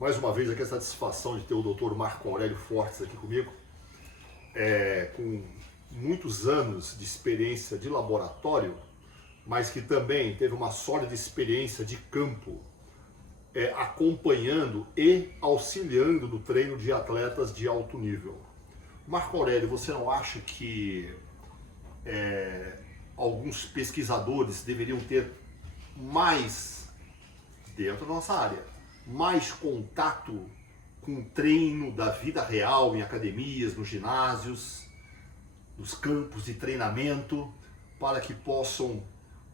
Mais uma vez aqui a satisfação de ter o Dr. Marco Aurélio Fortes aqui comigo, com muitos anos de experiência de laboratório, mas que também teve uma sólida experiência de campo, acompanhando e auxiliando no treino de atletas de alto nível. Marco Aurélio, você não acha que alguns pesquisadores deveriam ter mais, dentro da nossa área, mais contato com o treino da vida real em academias, nos ginásios, nos campos de treinamento, para que possam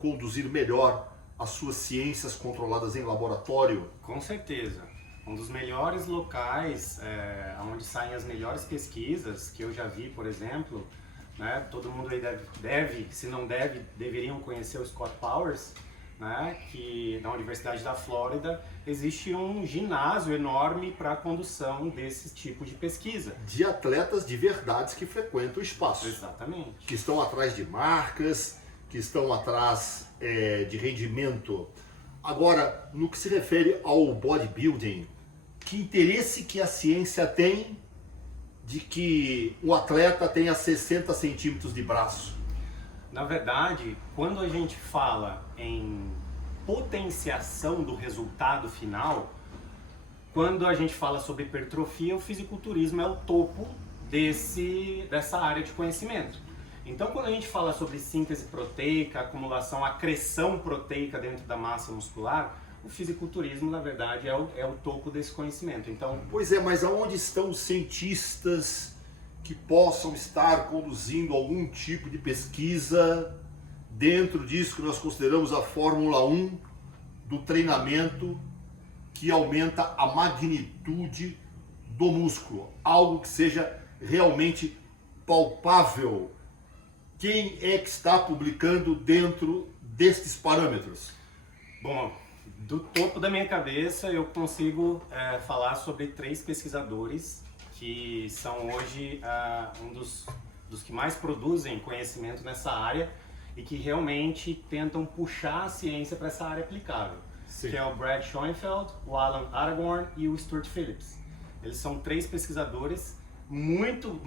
conduzir melhor as suas ciências controladas em laboratório? Com certeza. Um dos melhores locais onde saem as melhores pesquisas que eu já vi, por exemplo, né, todo mundo aí deve, se não deve, deveriam conhecer o Scott Powers, né, que na Universidade da Flórida existe um ginásio enorme para a condução desse tipo de pesquisa. De atletas de verdades que frequentam o espaço. Exatamente. Que estão atrás de marcas, que estão atrás de rendimento. Agora, no que se refere ao bodybuilding, que interesse que a ciência tem de que o atleta tenha 60 centímetros de braço? Na verdade, quando a gente fala em potenciação do resultado final, quando a gente fala sobre hipertrofia, o fisiculturismo é o topo dessa área de conhecimento. Então, quando a gente fala sobre síntese proteica, acumulação, acreção proteica dentro da massa muscular, o fisiculturismo, na verdade, é o topo desse conhecimento. Então, pois é, mas aonde estão os cientistas que possam estar conduzindo algum tipo de pesquisa dentro disso que nós consideramos a Fórmula 1 do treinamento, que aumenta a magnitude do músculo, algo que seja realmente palpável? Quem é que está publicando dentro destes parâmetros? Bom, do topo da minha cabeça eu consigo falar sobre 3 pesquisadores que são hoje um dos que mais produzem conhecimento nessa área e que realmente tentam puxar a ciência para essa área aplicável. Sim. Que é o Brad Schoenfeld, o Alan Aragorn e o Stuart Phillips. Eles são 3 pesquisadores muito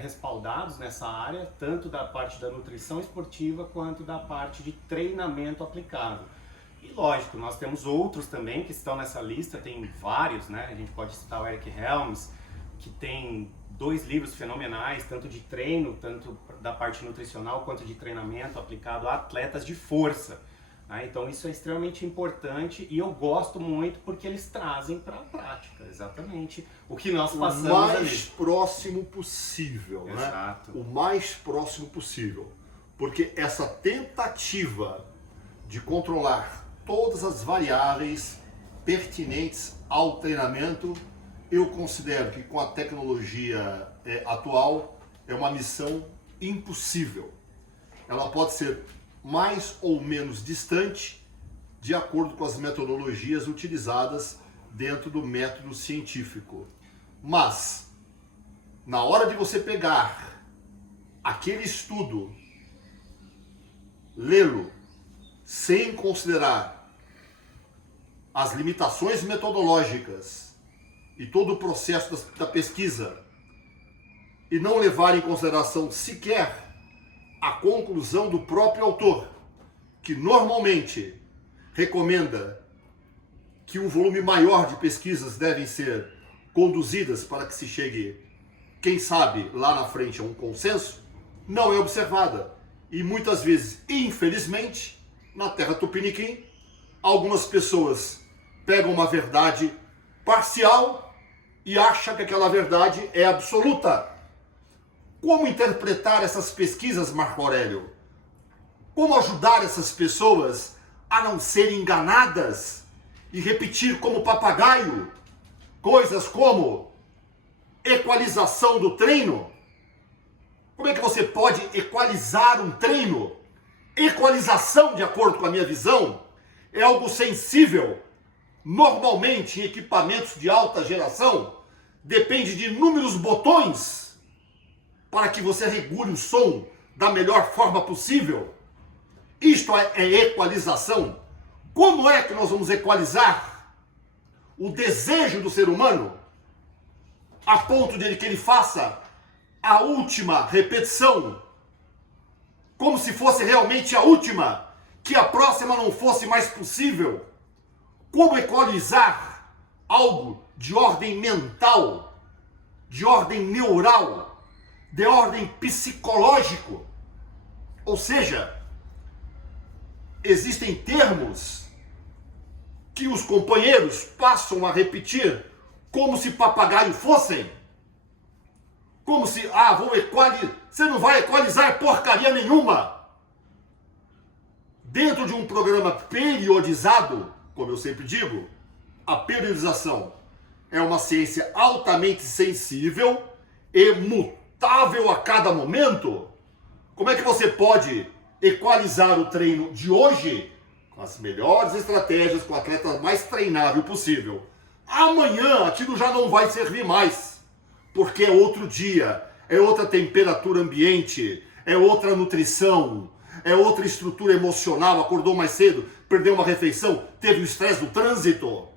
respaldados nessa área, tanto da parte da nutrição esportiva quanto da parte de treinamento aplicável. E lógico, nós temos outros também que estão nessa lista, tem vários, né? A gente pode citar o Eric Helms, que tem 2 livros fenomenais, tanto de treino, tanto da parte nutricional, quanto de treinamento aplicado a atletas de força. Né? Então isso é extremamente importante e eu gosto muito porque eles trazem para a prática, exatamente, o que nós passamos o mais ali. Próximo possível, Exato. Né? O mais próximo possível. Porque essa tentativa de controlar todas as variáveis pertinentes ao treinamento, eu considero que com a tecnologia atual é uma missão impossível. Ela pode ser mais ou menos distante de acordo com as metodologias utilizadas dentro do método científico. Mas, na hora de você pegar aquele estudo, lê-lo, sem considerar as limitações metodológicas e todo o processo da pesquisa, e não levar em consideração sequer a conclusão do próprio autor, que normalmente recomenda que um volume maior de pesquisas devem ser conduzidas para que se chegue, quem sabe, lá na frente a um consenso, não é observada. E muitas vezes, infelizmente, na terra tupiniquim, algumas pessoas pegam uma verdade parcial e acham que aquela verdade é absoluta. Como interpretar essas pesquisas, Marco Aurélio? Como ajudar essas pessoas a não serem enganadas e repetir como papagaio coisas como equalização do treino? Como é que você pode equalizar um treino? Equalização, de acordo com a minha visão, é algo sensível. Normalmente, em equipamentos de alta geração, depende de inúmeros botões para que você regule o som da melhor forma possível. Isto é equalização. Como é que nós vamos equalizar o desejo do ser humano, a ponto de que ele faça a última repetição, como se fosse realmente a última, que a próxima não fosse mais possível? Como equalizar algo de ordem mental, de ordem neural, de ordem psicológico? Ou seja, existem termos que os companheiros passam a repetir como se papagaio fossem. Como se, vou equalizar. Você não vai equalizar porcaria nenhuma. Dentro de um programa periodizado, como eu sempre digo, a periodização é uma ciência altamente sensível e mutável a cada momento. Como é que você pode equalizar o treino de hoje com as melhores estratégias, com o atleta mais treinável possível? Amanhã aquilo já não vai servir mais, porque é outro dia, é outra temperatura ambiente, é outra nutrição, é outra estrutura emocional, acordou mais cedo, perdeu uma refeição, teve o estresse do trânsito.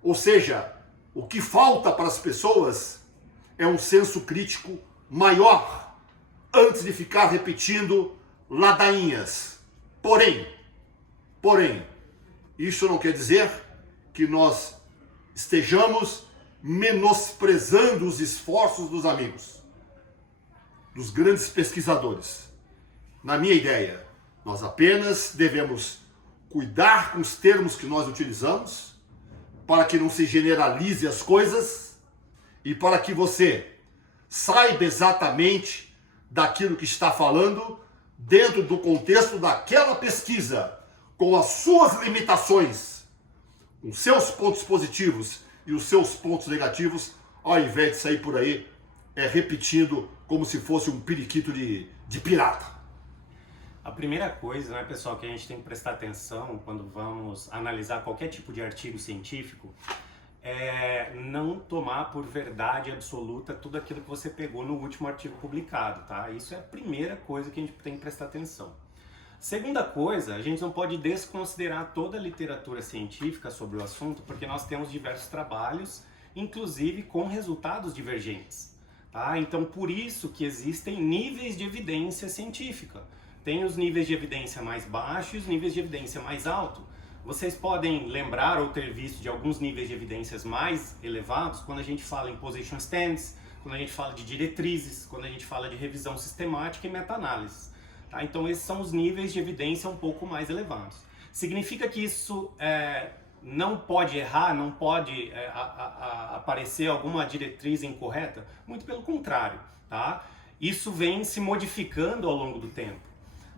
Ou seja, o que falta para as pessoas é um senso crítico maior, antes de ficar repetindo ladainhas. Porém, isso não quer dizer que nós estejamos menosprezando os esforços dos amigos, dos grandes pesquisadores. Na minha ideia, nós apenas devemos cuidar com os termos que nós utilizamos, para que não se generalize as coisas e para que você saiba exatamente daquilo que está falando dentro do contexto daquela pesquisa, com as suas limitações, com seus pontos positivos e os seus pontos negativos, ao invés de sair por aí repetindo como se fosse um periquito de pirata. A primeira coisa, né, pessoal, que a gente tem que prestar atenção quando vamos analisar qualquer tipo de artigo científico é não tomar por verdade absoluta tudo aquilo que você pegou no último artigo publicado, tá? Isso é a primeira coisa que a gente tem que prestar atenção. Segunda coisa, a gente não pode desconsiderar toda a literatura científica sobre o assunto, porque nós temos diversos trabalhos, inclusive com resultados divergentes, tá? Então, por isso que existem níveis de evidência científica. Tem os níveis de evidência mais baixos e os níveis de evidência mais altos. Vocês podem lembrar ou ter visto de alguns níveis de evidências mais elevados quando a gente fala em position stance, quando a gente fala de diretrizes, quando a gente fala de revisão sistemática e meta-análise. Tá? Então esses são os níveis de evidência um pouco mais elevados. Significa que isso não pode errar, não pode aparecer alguma diretriz incorreta? Muito pelo contrário. Tá? Isso vem se modificando ao longo do tempo.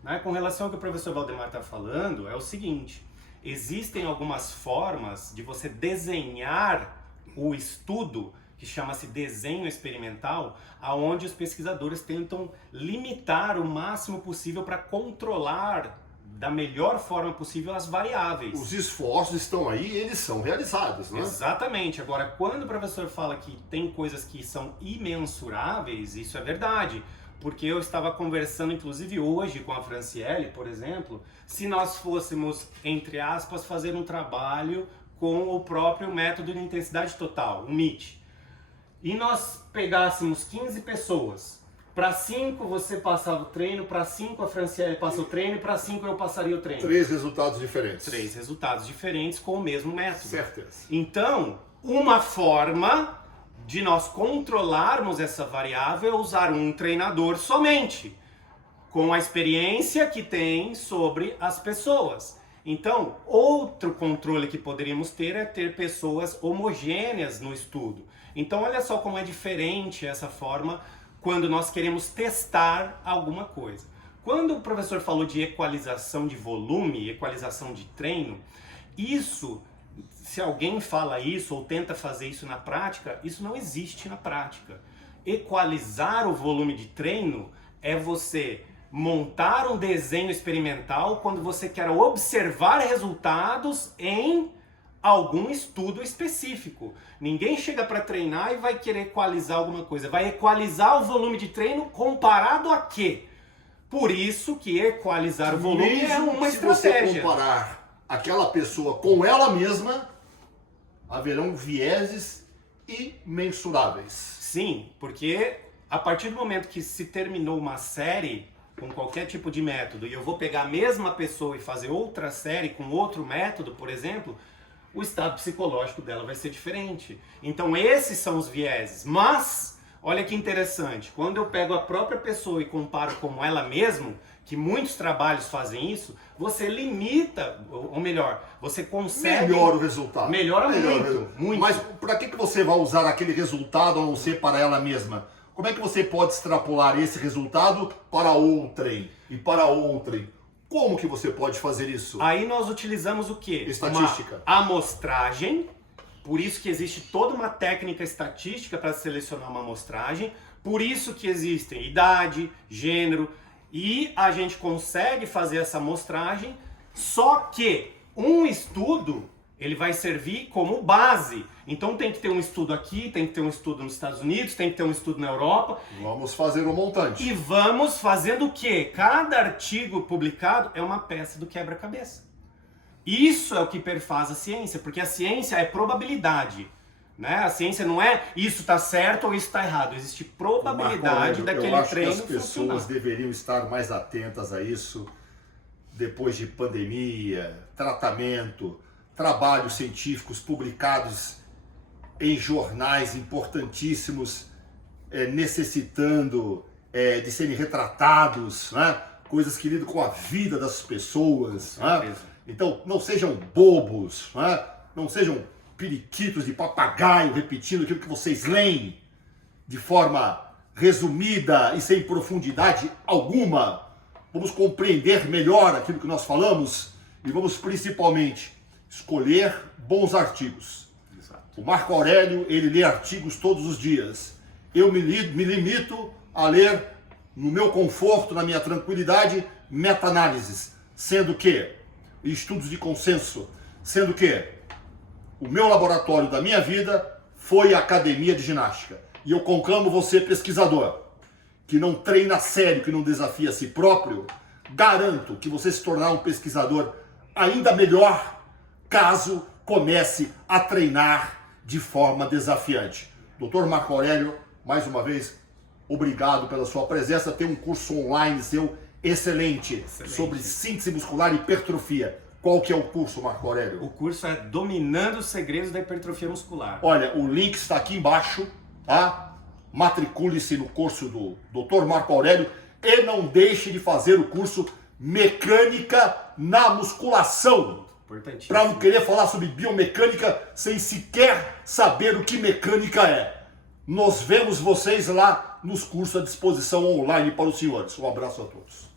Né? Com relação ao que o professor Valdemar está falando, é o seguinte: existem algumas formas de você desenhar o estudo, que chama-se desenho experimental, aonde os pesquisadores tentam limitar o máximo possível para controlar da melhor forma possível as variáveis. Os esforços estão aí e eles são realizados, né? Exatamente. Agora, quando o professor fala que tem coisas que são imensuráveis, isso é verdade. Porque eu estava conversando, inclusive hoje, com a Franciele, por exemplo, se nós fôssemos, entre aspas, fazer um trabalho com o próprio método de intensidade total, o MIT, e nós pegássemos 15 pessoas, para 5 você passava o treino, para 5 a Franciele passa o treino, e para 5 eu passaria o treino. 3 resultados diferentes. 3 resultados diferentes com o mesmo método. Certeza. Então, uma forma de nós controlarmos essa variável é usar um treinador somente, com a experiência que tem sobre as pessoas. Então, outro controle que poderíamos ter é ter pessoas homogêneas no estudo. Então, olha só como é diferente essa forma quando nós queremos testar alguma coisa. Quando o professor falou de equalização de volume, equalização de treino, isso, se alguém fala isso ou tenta fazer isso na prática, isso não existe na prática. Equalizar o volume de treino é você montar um desenho experimental quando você quer observar resultados em algum estudo específico. Ninguém chega para treinar e vai querer equalizar alguma coisa. Vai equalizar o volume de treino comparado a quê? Por isso que equalizar o volume é uma estratégia. Se você comparar aquela pessoa com ela mesma, haverão vieses imensuráveis. Sim, porque a partir do momento que se terminou uma série com qualquer tipo de método e eu vou pegar a mesma pessoa e fazer outra série com outro método, por exemplo, o estado psicológico dela vai ser diferente. Então esses são os vieses. Mas, olha que interessante, quando eu pego a própria pessoa e comparo com ela mesma, que muitos trabalhos fazem isso, você limita, ou melhor, você consegue... Melhora o resultado. Melhora muito. Mas para que você vai usar aquele resultado a não ser para ela mesma? Como é que você pode extrapolar esse resultado para outrem e para outrem? Como que você pode fazer isso? Aí nós utilizamos o quê? Estatística. Uma amostragem, por isso que existe toda uma técnica estatística para selecionar uma amostragem, por isso que existem idade, gênero, e a gente consegue fazer essa amostragem, só que um estudo ele vai servir como base. Então tem que ter um estudo aqui, tem que ter um estudo nos Estados Unidos, tem que ter um estudo na Europa. Vamos fazer um montante. E vamos fazendo o quê? Cada artigo publicado é uma peça do quebra-cabeça. Isso é o que perfaz a ciência, porque a ciência é probabilidade. Né? A ciência não é isso está certo ou isso está errado. Existe probabilidade daquele eu acho treino que as pessoas funcionar. deveriam estar mais atentas a isso depois de pandemia, tratamento, trabalhos científicos publicados em jornais importantíssimos, necessitando de serem retratados, né? Coisas que lidam com a vida das pessoas. Né? Então, não sejam bobos, né? Não sejam periquitos de papagaio repetindo aquilo que vocês leem de forma resumida e sem profundidade alguma. Vamos compreender melhor aquilo que nós falamos e vamos principalmente escolher bons artigos. Exato. O Marco Aurélio, ele lê artigos todos os dias. Eu me limito a ler, no meu conforto, na minha tranquilidade, meta-análises, sendo que estudos de consenso, sendo que o meu laboratório da minha vida foi a academia de ginástica. E eu conclamo você, pesquisador, que não treina sério, que não desafia a si próprio, garanto que você se tornará um pesquisador ainda melhor caso comece a treinar de forma desafiante. Dr. Marco Aurélio, mais uma vez, obrigado pela sua presença. Tem um curso online seu excelente sobre síntese muscular e hipertrofia. Qual que é o curso, Marco Aurélio? O curso é Dominando os Segredos da Hipertrofia Muscular. Olha, o link está aqui embaixo, tá? Matricule-se no curso do Dr. Marco Aurélio e não deixe de fazer o curso Mecânica na Musculação. Importantíssimo. Para não querer falar sobre biomecânica sem sequer saber o que mecânica é. Nós vemos vocês lá nos cursos à disposição online para os senhores. Um abraço a todos.